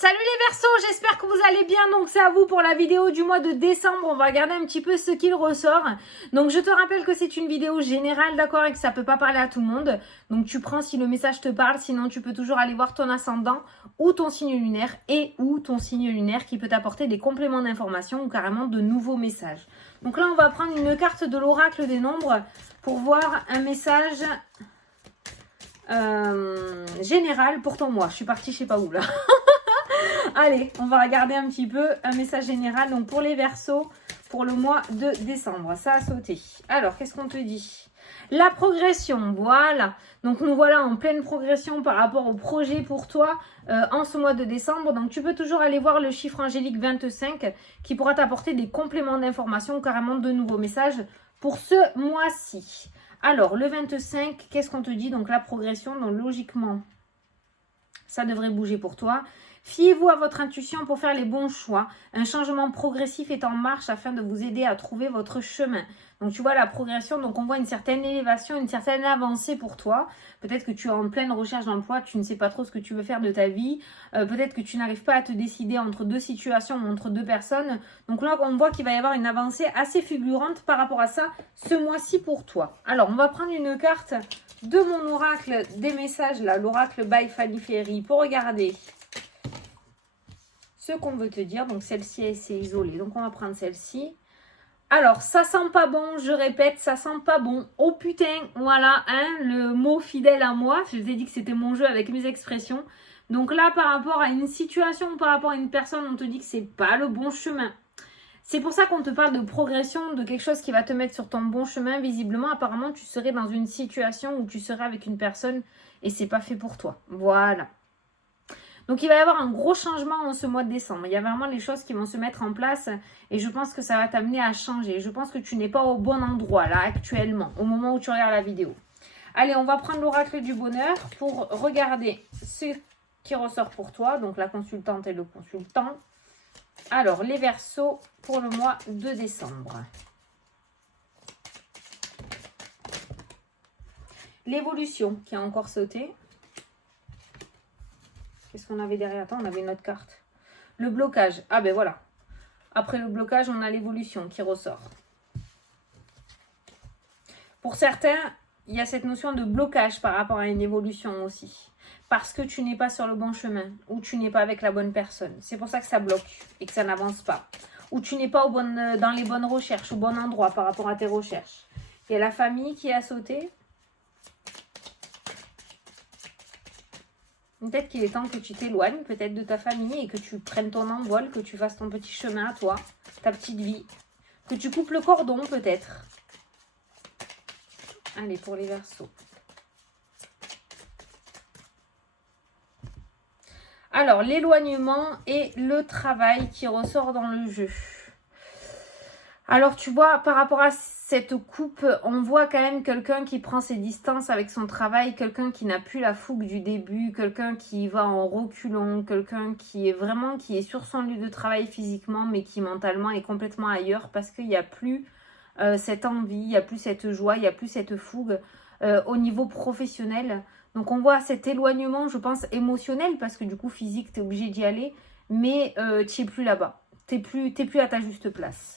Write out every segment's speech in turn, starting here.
Salut les Verseaux, j'espère que vous allez bien. Donc c'est à vous pour la vidéo du mois de décembre. On va regarder un petit peu ce qu'il ressort. Donc je te rappelle que c'est une vidéo générale, d'accord, et que ça peut pas parler à tout le monde. Donc tu prends si le message te parle, sinon tu peux toujours aller voir ton ascendant ou ton signe lunaire ou ton signe lunaire qui peut t'apporter des compléments d'information ou carrément de nouveaux messages. Donc là on va prendre une carte de l'oracle des nombres pour voir un message général pour ton mois. Je suis partie je sais pas où là. Allez, on va regarder un petit peu un message général donc pour les Verseaux pour le mois de décembre. Ça a sauté. Alors, qu'est-ce qu'on te dit? La progression, voilà. Donc, nous voilà en pleine progression par rapport au projet pour toi en ce mois de décembre. Donc, tu peux toujours aller voir le chiffre angélique 25 qui pourra t'apporter des compléments d'information, carrément de nouveaux messages pour ce mois-ci. Alors, le 25, qu'est-ce qu'on te dit? Donc, la progression, donc logiquement, ça devrait bouger pour toi. Fiez-vous à votre intuition pour faire les bons choix. Un changement progressif est en marche afin de vous aider à trouver votre chemin. Donc tu vois la progression, donc on voit une certaine élévation, une certaine avancée pour toi. Peut-être que tu es en pleine recherche d'emploi, tu ne sais pas trop ce que tu veux faire de ta vie. Peut-être que tu n'arrives pas à te décider entre deux situations ou entre deux personnes. Donc là on voit qu'il va y avoir une avancée assez fulgurante par rapport à ça ce mois-ci pour toi. Alors on va prendre une carte de mon oracle des messages, là, l'oracle by Fanny Ferry, pour regarder ce qu'on veut te dire. Donc celle-ci c'est isolé, donc on va prendre celle-ci. Alors ça sent pas bon, je répète, ça sent pas bon. Oh putain, voilà, hein, le mot fidèle à moi. Je t'ai dit que c'était mon jeu avec mes expressions. Donc là par rapport à une situation, par rapport à une personne, on te dit que c'est pas le bon chemin. C'est pour ça qu'on te parle de progression, de quelque chose qui va te mettre sur ton bon chemin. Visiblement, apparemment, tu serais dans une situation où tu serais avec une personne et c'est pas fait pour toi. Voilà. Donc, il va y avoir un gros changement en ce mois de décembre. Il y a vraiment les choses qui vont se mettre en place et je pense que ça va t'amener à changer. Je pense que tu n'es pas au bon endroit, là, actuellement, au moment où tu regardes la vidéo. Allez, on va prendre l'oracle du bonheur pour regarder ce qui ressort pour toi. Donc, la consultante et le consultant. Alors, les Verseaux pour le mois de décembre. L'évolution qui a encore sauté. Qu'est-ce qu'on avait derrière? Attends, on avait une autre carte. Le blocage. Ah ben voilà. Après le blocage, on a l'évolution qui ressort. Pour certains, il y a cette notion de blocage par rapport à une évolution aussi. Parce que tu n'es pas sur le bon chemin. Ou tu n'es pas avec la bonne personne. C'est pour ça que ça bloque et que ça n'avance pas. Ou tu n'es pas dans les bonnes recherches, au bon endroit par rapport à tes recherches. Il y a la famille qui a sauté. Peut-être qu'il est temps que tu t'éloignes peut-être de ta famille et que tu prennes ton envol, que tu fasses ton petit chemin à toi, ta petite vie. Que tu coupes le cordon peut-être. Allez, pour les Verseaux. Alors, l'éloignement et le travail qui ressort dans le jeu. Alors, tu vois, par rapport à cette coupe, on voit quand même quelqu'un qui prend ses distances avec son travail, quelqu'un qui n'a plus la fougue du début, quelqu'un qui va en reculons, quelqu'un qui est sur son lieu de travail physiquement, mais qui mentalement est complètement ailleurs parce qu'il n'y a plus cette envie, il n'y a plus cette joie, il n'y a plus cette fougue au niveau professionnel. Donc, on voit cet éloignement, je pense, émotionnel parce que du coup, physique, tu es obligé d'y aller, mais tu n'es plus là-bas. Tu n'es plus à ta juste place.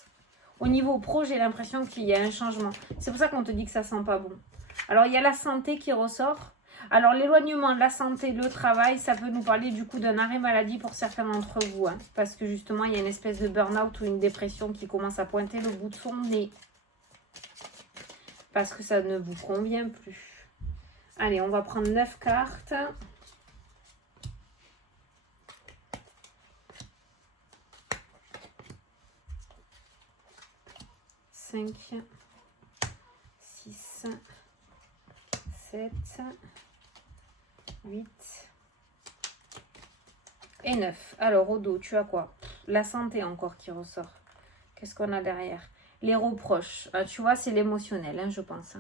Au niveau pro, j'ai l'impression qu'il y a un changement. C'est pour ça qu'on te dit que ça sent pas bon. Alors, il y a la santé qui ressort. Alors, l'éloignement, la santé, le travail, ça peut nous parler du coup d'un arrêt maladie pour certains d'entre vous. Hein, parce que justement, il y a une espèce de burn-out ou une dépression qui commence à pointer le bout de son nez. Parce que ça ne vous convient plus. Allez, on va prendre 9 cartes. Cinq, 6, 7, 8 et 9. Alors, au dos, tu as quoi? La santé encore qui ressort. Qu'est-ce qu'on a derrière? Les reproches. Ah, tu vois, c'est l'émotionnel, hein, je pense.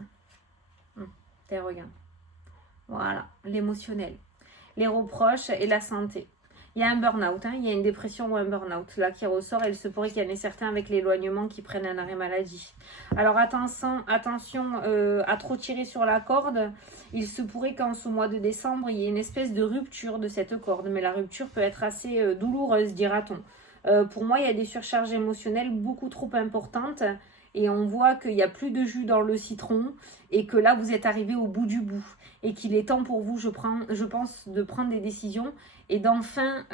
Hein. Regarde. Voilà, l'émotionnel. Les reproches et la santé. Il y a un burn-out, hein, il y a une dépression ou un burn-out là qui ressort. Et il se pourrait qu'il y en ait certains avec l'éloignement qui prennent un arrêt maladie. Alors attention à trop tirer sur la corde. Il se pourrait qu'en ce mois de décembre, il y ait une espèce de rupture de cette corde. Mais la rupture peut être assez douloureuse, dira-t-on. Pour moi, il y a des surcharges émotionnelles beaucoup trop importantes. Et on voit qu'il n'y a plus de jus dans le citron et que là, vous êtes arrivé au bout du bout. Et qu'il est temps pour vous, je pense, de prendre des décisions et d'enfin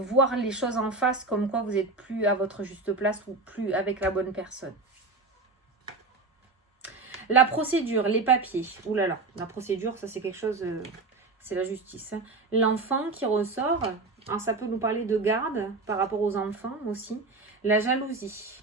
voir les choses en face comme quoi vous n'êtes plus à votre juste place ou plus avec la bonne personne. La procédure, les papiers. Ouh là là, la procédure, ça c'est quelque chose, c'est la justice. Hein. L'enfant qui ressort, alors ça peut nous parler de garde par rapport aux enfants aussi. La jalousie.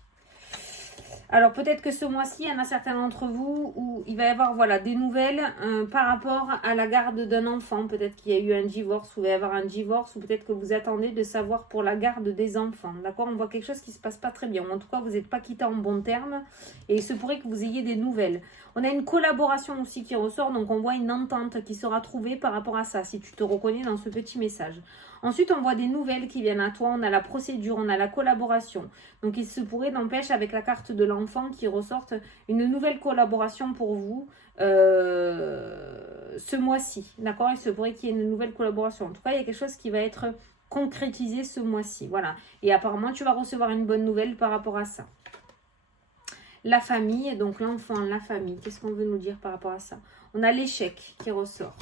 Alors peut-être que ce mois-ci, il y en a certains d'entre vous où il va y avoir des nouvelles par rapport à la garde d'un enfant. Peut-être qu'il y a eu un divorce ou il va y avoir un divorce ou peut-être que vous attendez de savoir pour la garde des enfants. D'accord? On voit quelque chose qui ne se passe pas très bien. En tout cas, vous n'êtes pas quitté en bon terme et il se pourrait que vous ayez des nouvelles. On a une collaboration aussi qui ressort, donc on voit une entente qui sera trouvée par rapport à ça, si tu te reconnais dans ce petit message. Ensuite, on voit des nouvelles qui viennent à toi, on a la procédure, on a la collaboration. Donc, il se pourrait, n'empêche, avec la carte de l'enfant qui ressorte, une nouvelle collaboration pour vous ce mois-ci. D'accord? Il se pourrait qu'il y ait une nouvelle collaboration. En tout cas, il y a quelque chose qui va être concrétisé ce mois-ci. Voilà. Et apparemment, tu vas recevoir une bonne nouvelle par rapport à ça. La famille, donc l'enfant, la famille. Qu'est-ce qu'on veut nous dire par rapport à ça? On a l'échec qui ressort.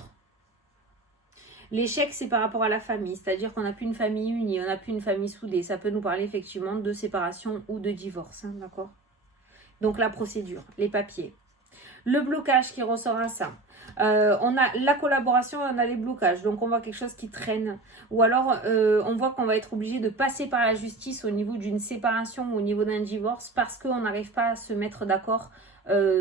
L'échec, c'est par rapport à la famille, c'est-à-dire qu'on n'a plus une famille unie, on n'a plus une famille soudée. Ça peut nous parler effectivement de séparation ou de divorce, hein, d'accord? Donc la procédure, les papiers. Le blocage qui ressort à ça. On a la collaboration et on a les blocages. Donc on voit quelque chose qui traîne. Ou alors on voit qu'on va être obligé de passer par la justice au niveau d'une séparation ou au niveau d'un divorce parce qu'on n'arrive pas à se mettre d'accord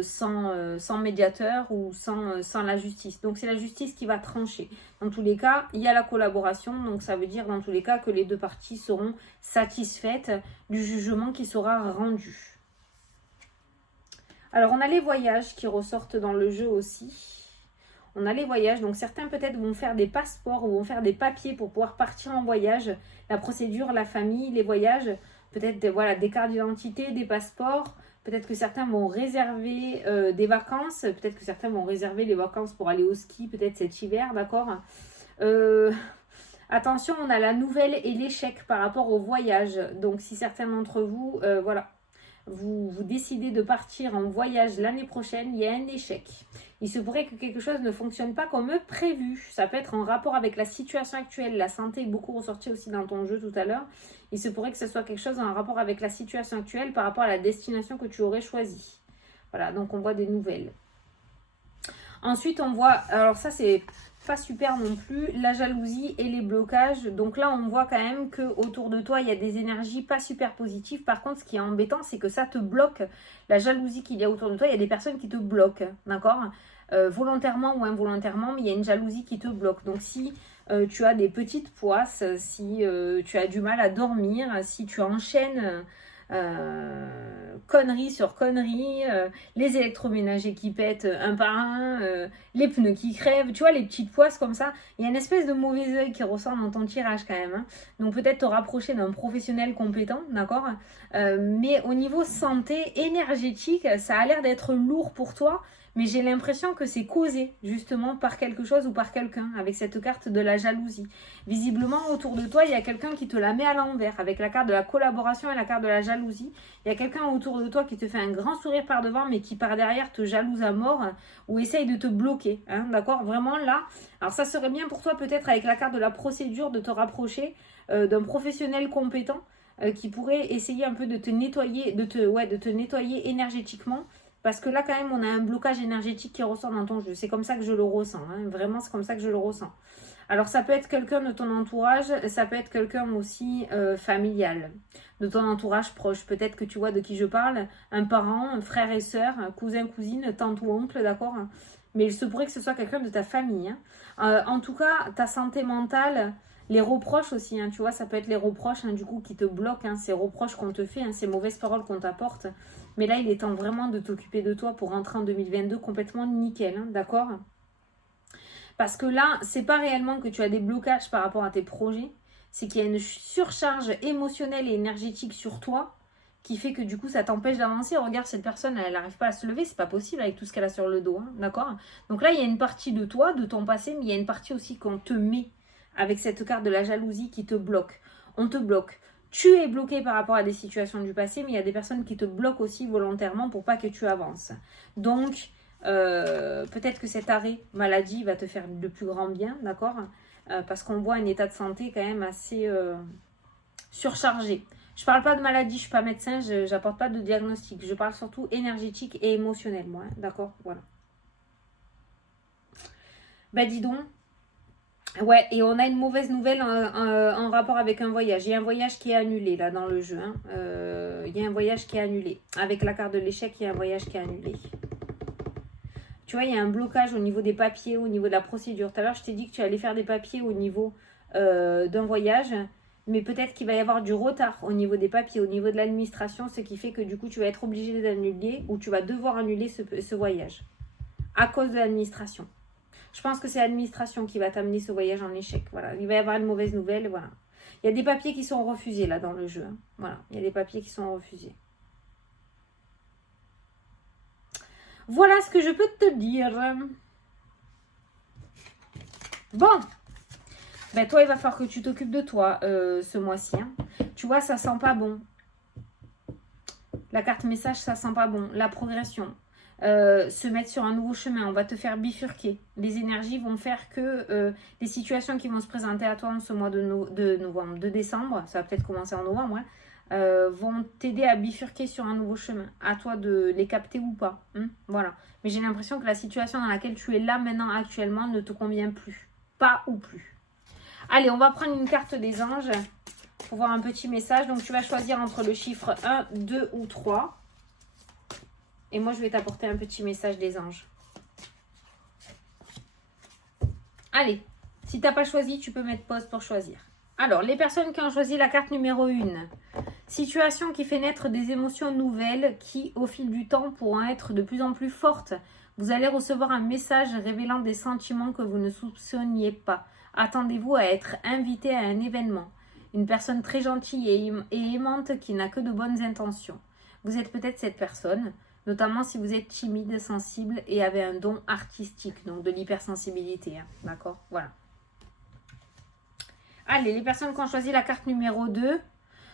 sans médiateur ou sans la justice. Donc c'est la justice qui va trancher. Dans tous les cas, il y a la collaboration. Donc ça veut dire dans tous les cas que les deux parties seront satisfaites du jugement qui sera rendu. Alors, on a les voyages qui ressortent dans le jeu aussi. On a les voyages. Donc, certains peut-être vont faire des passeports ou vont faire des papiers pour pouvoir partir en voyage. La procédure, la famille, les voyages. Peut-être des cartes d'identité, des passeports. Peut-être que certains vont réserver des vacances. Peut-être que certains vont réserver les vacances pour aller au ski, peut-être cet hiver, d'accord? Attention, on a la nouvelle et l'échec par rapport au voyage. Donc, si certains d'entre vous, vous décidez de partir en voyage l'année prochaine, il y a un échec. Il se pourrait que quelque chose ne fonctionne pas comme prévu. Ça peut être en rapport avec la situation actuelle. La santé est beaucoup ressortie aussi dans ton jeu tout à l'heure. Il se pourrait que ce soit quelque chose en rapport avec la situation actuelle par rapport à la destination que tu aurais choisie. Voilà, donc on voit des nouvelles. Ensuite, on voit, alors ça c'est pas super non plus, la jalousie et les blocages. Donc là, on voit quand même qu'autour de toi, il y a des énergies pas super positives. Par contre, ce qui est embêtant, c'est que ça te bloque. La jalousie qu'il y a autour de toi, il y a des personnes qui te bloquent, d'accord? Volontairement ou involontairement, mais il y a une jalousie qui te bloque. Donc si tu as des petites poisses, si tu as du mal à dormir, si tu enchaînes conneries sur conneries, les électroménagers qui pètent un par un, les pneus qui crèvent, tu vois, les petites poisses comme ça, il y a une espèce de mauvais œil qui ressort dans ton tirage quand même, hein. Donc peut-être te rapprocher d'un professionnel compétent, d'accord, mais au niveau santé énergétique, ça a l'air d'être lourd pour toi. Mais j'ai l'impression que c'est causé justement par quelque chose ou par quelqu'un avec cette carte de la jalousie. Visiblement, autour de toi, il y a quelqu'un qui te la met à l'envers avec la carte de la collaboration et la carte de la jalousie. Il y a quelqu'un autour de toi qui te fait un grand sourire par devant mais qui par derrière te jalouse à mort ou essaye de te bloquer. Hein, d'accord? Vraiment là. Alors ça serait bien pour toi peut-être avec la carte de la procédure de te rapprocher d'un professionnel compétent qui pourrait essayer un peu de te nettoyer, de te nettoyer énergétiquement. Parce que là, quand même, on a un blocage énergétique qui ressort dans ton jeu. C'est comme ça que je le ressens. Hein. Vraiment, c'est comme ça que je le ressens. Alors, ça peut être quelqu'un de ton entourage. Ça peut être quelqu'un aussi familial. De ton entourage proche. Peut-être que tu vois de qui je parle. Un parent, un frère et sœur, un cousin, cousine, tante ou oncle, d'accord? Mais il se pourrait que ce soit quelqu'un de ta famille. Hein. En tout cas, ta santé mentale... Les reproches aussi, hein, tu vois, ça peut être les reproches du coup qui te bloquent, hein, ces reproches qu'on te fait, hein, ces mauvaises paroles qu'on t'apporte. Mais là, il est temps vraiment de t'occuper de toi pour rentrer en 2022 complètement nickel, hein, d'accord? Parce que là, c'est pas réellement que tu as des blocages par rapport à tes projets, c'est qu'il y a une surcharge émotionnelle et énergétique sur toi qui fait que du coup, ça t'empêche d'avancer. Regarde, cette personne, elle n'arrive pas à se lever, c'est pas possible avec tout ce qu'elle a sur le dos, hein, d'accord? Donc là, il y a une partie de toi, de ton passé, mais il y a une partie aussi qu'on te met avec cette carte de la jalousie qui te bloque. On te bloque. Tu es bloqué par rapport à des situations du passé, mais il y a des personnes qui te bloquent aussi volontairement pour pas que tu avances. Donc, peut-être que cet arrêt maladie va te faire le plus grand bien, d'accord? Parce qu'on voit un état de santé quand même assez surchargé. Je parle pas de maladie, je suis pas médecin, je n'apporte pas de diagnostic. Je parle surtout énergétique et émotionnel, moi, hein, d'accord? Voilà. Bah dis donc. Ouais, et on a une mauvaise nouvelle en rapport avec un voyage. Il y a un voyage qui est annulé là dans le jeu. Hein. Il y a un voyage qui est annulé. Avec la carte de l'échec, il y a un voyage qui est annulé. Tu vois, il y a un blocage au niveau des papiers, au niveau de la procédure. Tout à l'heure, je t'ai dit que tu allais faire des papiers au niveau d'un voyage. Mais peut-être qu'il va y avoir du retard au niveau des papiers, au niveau de l'administration. Ce qui fait que du coup, tu vas être obligé d'annuler ou tu vas devoir annuler ce voyage. À cause de l'administration. Je pense que c'est l'administration qui va t'amener ce voyage en échec. Voilà. Il va y avoir une mauvaise nouvelle. Voilà. Il y a des papiers qui sont refusés là dans le jeu. Hein. Voilà. Il y a des papiers qui sont refusés. Voilà ce que je peux te dire. Bon. Ben toi, il va falloir que tu t'occupes de toi ce mois-ci. Hein. Tu vois, ça sent pas bon. La carte message, ça sent pas bon. La progression. Se mettre sur un nouveau chemin, on va te faire bifurquer. Les énergies vont faire que les situations qui vont se présenter à toi en ce mois de décembre, ça va peut-être commencer en novembre, hein, vont t'aider à bifurquer sur un nouveau chemin. À toi de les capter ou pas. Hein, voilà. Mais j'ai l'impression que la situation dans laquelle tu es là maintenant actuellement ne te convient plus. Pas ou plus. Allez, on va prendre une carte des anges pour voir un petit message. Donc tu vas choisir entre le chiffre 1, 2 ou 3. Et moi, je vais t'apporter un petit message des anges. Allez, si tu n'as pas choisi, tu peux mettre pause pour choisir. Alors, les personnes qui ont choisi la carte numéro 1. Situation qui fait naître des émotions nouvelles qui, au fil du temps, pourront être de plus en plus fortes. Vous allez recevoir un message révélant des sentiments que vous ne soupçonniez pas. Attendez-vous à être invité à un événement. Une personne très gentille et aimante qui n'a que de bonnes intentions. Vous êtes peut-être cette personne. Notamment si vous êtes timide, sensible et avez un don artistique, donc de l'hypersensibilité. Hein, d'accord? Voilà. Allez, les personnes qui ont choisi la carte numéro 2,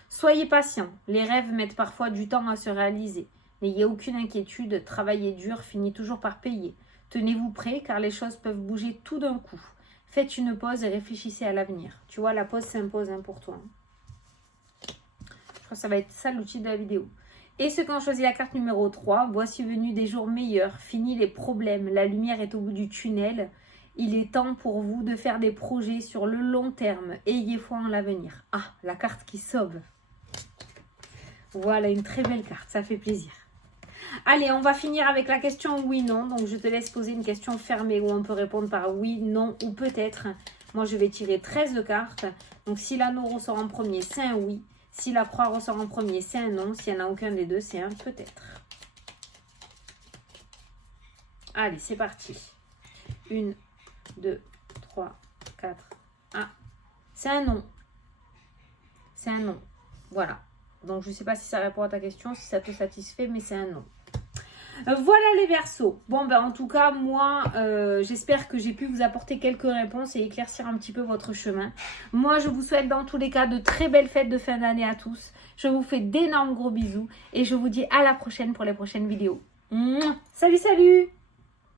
soyez patients. Les rêves mettent parfois du temps à se réaliser. N'ayez aucune inquiétude, travaillez dur, finit toujours par payer. Tenez-vous prêts car les choses peuvent bouger tout d'un coup. Faites une pause et réfléchissez à l'avenir. Tu vois, la pause s'impose hein, pour toi. Je crois que ça va être ça l'outil de la vidéo. Et ceux qui ont choisi la carte numéro 3, voici venus des jours meilleurs, fini les problèmes, la lumière est au bout du tunnel. Il est temps pour vous de faire des projets sur le long terme. Ayez foi en l'avenir. Ah, la carte qui sauve. Voilà, une très belle carte, ça fait plaisir. Allez, on va finir avec la question oui-non. Donc, je te laisse poser une question fermée où on peut répondre par oui, non ou peut-être. Moi, je vais tirer 13 cartes. Donc, si l'anneau ressort en premier, c'est un oui. Si la croix ressort en premier, c'est un non. S'il n'y en a aucun des deux, c'est un peut-être. Allez, c'est parti. 1, 2, 3, 4. Ah, c'est un non. C'est un non. Voilà. Donc, je ne sais pas si ça répond à ta question, si ça te satisfait, mais c'est un non. Voilà les Verseaux. Bon, ben en tout cas, moi, j'espère que j'ai pu vous apporter quelques réponses et éclaircir un petit peu votre chemin. Moi, je vous souhaite dans tous les cas de très belles fêtes de fin d'année à tous. Je vous fais d'énormes gros bisous et je vous dis à la prochaine pour les prochaines vidéos. Mouah. Salut, salut!